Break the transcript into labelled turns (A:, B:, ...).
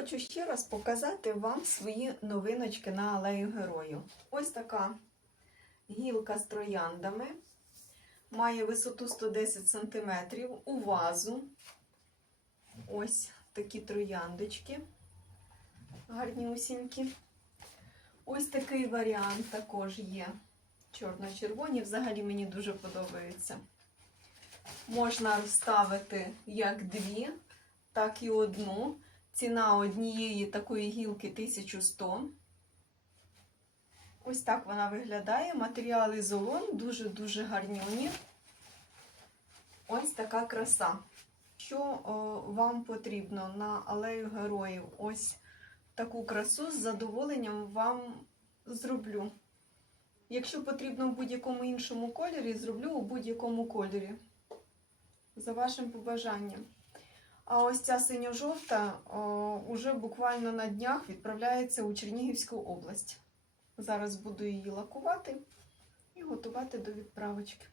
A: хочу ще раз показати вам свої новиночки на алею герою. Ось така гілка з трояндами. Має висоту 110 см у вазу. Ось такі трояндочки. Гарнюсінькі. Ось такий варіант також є. Чорно-червоні. Взагалі мені дуже подобаються. Можна розставити як дві, так і одну. Ціна однієї такої гілки 1100. Ось так вона виглядає. Матеріал ізолон дуже-дуже гарнюні. Ось така краса. Що о, вам потрібно на алею героїв? Ось таку красу з задоволенням вам зроблю. Якщо потрібно в будь-якому іншому кольорі, зроблю у будь-якому кольорі. За вашим побажанням. А ось ця синьо-жовта уже буквально на днях відправляється у Чернігівську область. Зараз буду її лакувати і готувати до відправочки.